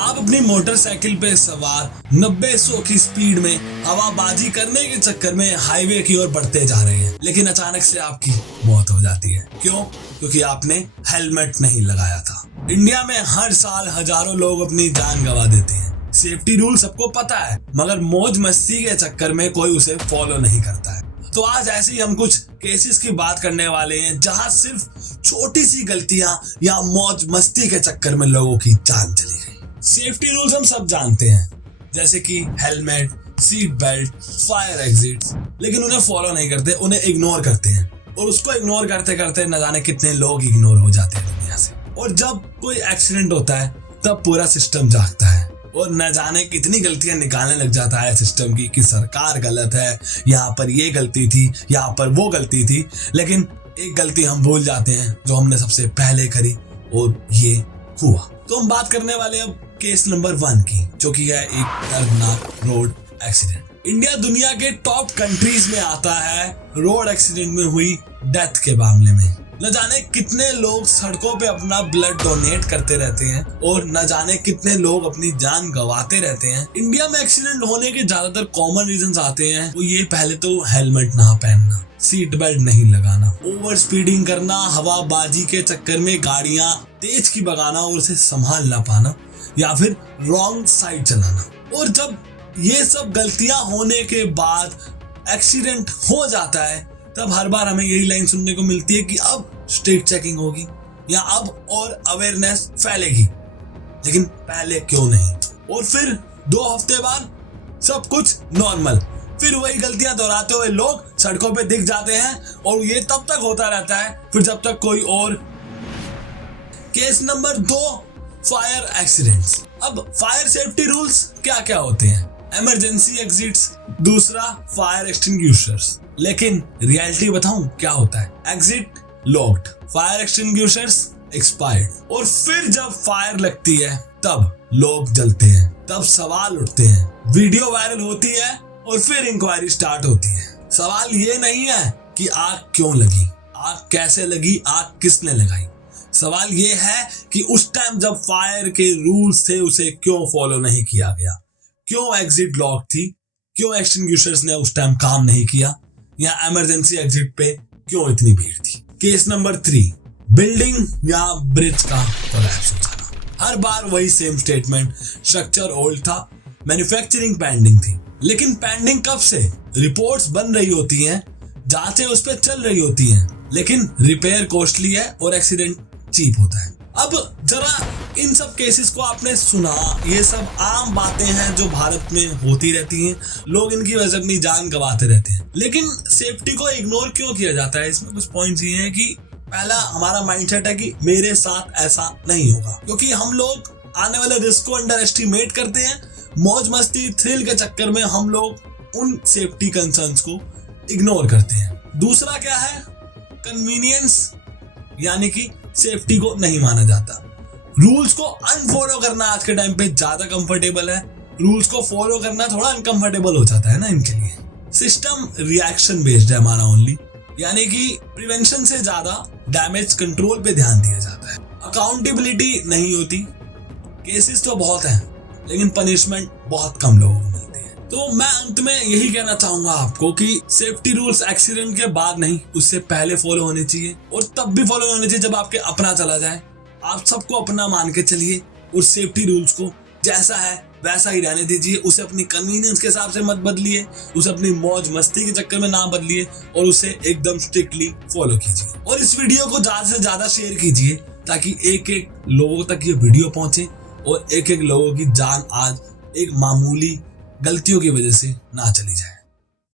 आप अपनी मोटरसाइकिल पे सवार 90-100 की स्पीड में हवाबाजी करने के चक्कर में हाईवे की ओर बढ़ते जा रहे हैं, लेकिन अचानक से आपकी मौत हो जाती है। क्यों? क्योंकि आपने हेलमेट नहीं लगाया था। इंडिया में हर साल हजारों लोग अपनी जान गंवा देते हैं। सेफ्टी रूल सबको पता है, मगर मौज मस्ती के चक्कर में कोई उसे फॉलो नहीं करता है। तो आज ऐसे ही हम कुछ केसेस की बात करने वाले हैं जहां सिर्फ छोटी सी गलतियां या मौज मस्ती के चक्कर में लोगों की जान चली गई। सेफ्टी रूल्स हम सब जानते हैं, जैसे कि helmet, seat belt, fire exits, लेकिन उन्हें फॉलो नहीं करते, उन्हें इग्नोर करते हैं। और उसको इग्नोर करते करते न जाने कितने लोग इग्नोर हो जाते हैं दुनिया से। और जब कोई एक्सीडेंट होता है तब पूरा सिस्टम जागता है और न जाने कितनी गलतियां निकालने लग जाता है सिस्टम की कि सरकार गलत है, यहाँ पर ये गलती थी, यहाँ पर वो गलती थी। लेकिन एक गलती हम भूल जाते हैं जो हमने सबसे पहले करी, और ये हुआ। तो हम बात करने वाले अब केस नंबर 1 की, जो कि है एक दर्दनाक रोड एक्सीडेंट। इंडिया दुनिया के टॉप कंट्रीज में आता है रोड एक्सीडेंट में हुई डेथ के मामले में। न जाने कितने लोग सड़कों पे अपना ब्लड डोनेट करते रहते हैं और न जाने कितने लोग अपनी जान गंवाते रहते हैं। इंडिया में एक्सीडेंट होने के ज्यादातर कॉमन रीजंस आते हैं, वो ये पहले तो हेलमेट ना पहनना, सीट बेल्ट नहीं लगाना, ओवर स्पीडिंग करना, हवाबाजी के चक्कर में गाड़ियां तेज की भगाना और उसे संभाल ना पाना, या फिर रॉन्ग साइड चलाना। और जब ये सब गलतियां होने के बाद एक्सीडेंट हो जाता है तब हर बार हमें यही लाइन सुनने को मिलती है कि अब स्ट्रिक्ट चेकिंग होगी या अब और अवेयरनेस फैलेगी। लेकिन पहले क्यों नहीं? और फिर 2 हफ्ते बाद सब कुछ नॉर्मल, फिर वही गलतियां दोहराते हुए लोग सड़कों पे दिख जाते हैं और ये तब तक होता रहता है फिर जब तक कोई और। Case number 2, fire accidents. अब फायर सेफ्टी रूल्स क्या क्या होते हैं? इमरजेंसी एग्जिट्स, दूसरा फायर एक्सटिंग्विशर्स। लेकिन रियलिटी बताऊं क्या होता है? Exit locked, fire extinguishers expired. और फिर जब फायर लगती है तब लोग जलते हैं, तब सवाल उठते हैं, वीडियो वायरल होती है और फिर इंक्वायरी स्टार्ट होती है। सवाल ये नहीं है कि आग क्यों लगी, आग कैसे लगी, आग किसने लगाई। सवाल ये है कि उस टाइम जब फायर के रूल्स थे उसे क्यों फॉलो नहीं किया गया, क्यों एग्जिट लॉक थी, क्यों एक्सटिंग्विशर्स ने उस टाइम काम नहीं किया, या इमरजेंसी एग्जिट पे क्यों इतनी भीड़ थी। केस नंबर 3, बिल्डिंग या ब्रिज का कोलैप्स हो जाना। हर बार वही सेम स्टेटमेंट, स्ट्रक्चर ओल्ड था, मैन्युफैक्चरिंग पेंडिंग थी। लेकिन पेंडिंग कब से? रिपोर्ट्स बन रही होती हैं, जांचें उस पर चल रही होती हैं, लेकिन रिपेयर कॉस्टली है और एक्सीडेंट चीप होता है। अब जरा इन सब केसेस को आपने सुना, ये सब आम बातें हैं जो भारत में होती रहती हैं, लोग इनकी वजह से अपनी जान गंवाते रहते हैं। लेकिन सेफ्टी को इग्नोर क्यों किया जाता है? इसमें कुछ पॉइंट्स ये हैं कि पहला, हमारा माइंडसेट है कि मेरे साथ ऐसा नहीं होगा, क्योंकि हम लोग आने वाले रिस्क को अंडर एस्टिमेट करते हैं। मौज मस्ती थ्रिल के चक्कर में हम लोग उन सेफ्टी कंसर्न्स को इग्नोर करते हैं। दूसरा क्या है? कन्वीनियंस, यानी कि सेफ्टी को नहीं माना जाता। रूल्स को अनफॉलो करना आज के टाइम पे ज्यादा कंफर्टेबल है, रूल्स को फॉलो करना थोड़ा अनकंफर्टेबल हो जाता है ना इनके लिए। सिस्टम रिएक्शन बेस्ड है हमारा ओनली, यानी कि प्रिवेंशन से ज्यादा डैमेज कंट्रोल पे ध्यान दिया जाता है। अकाउंटेबिलिटी नहीं होती, केसेस तो बहुत हैं लेकिन पनिशमेंट बहुत कम लोगों को मिलती है। तो मैं अंत में यही कहना चाहूंगा आपको कि सेफ्टी रूल्स एक्सीडेंट के बाद नहीं, उससे पहले फॉलो होने चाहिए, और तब भी फॉलो होने चाहिए जब आपके अपना चला जाए। आप सबको अपना मान के चलिए और सेफ्टी रूल्स को जैसा है वैसा ही रहने दीजिए। उसे अपनी कन्वीनियंस के हिसाब से मत बदलिए, उसे अपनी मौज मस्ती के चक्कर में ना बदलिए, और उसे एकदम स्ट्रिक्टली फॉलो कीजिए। और इस वीडियो को ज्यादा से ज्यादा शेयर कीजिए ताकि एक एक लोगों तक ये वीडियो पहुंचे और एक एक लोगों की जान आज एक मामूली गलतियों की वजह से ना चली जाए।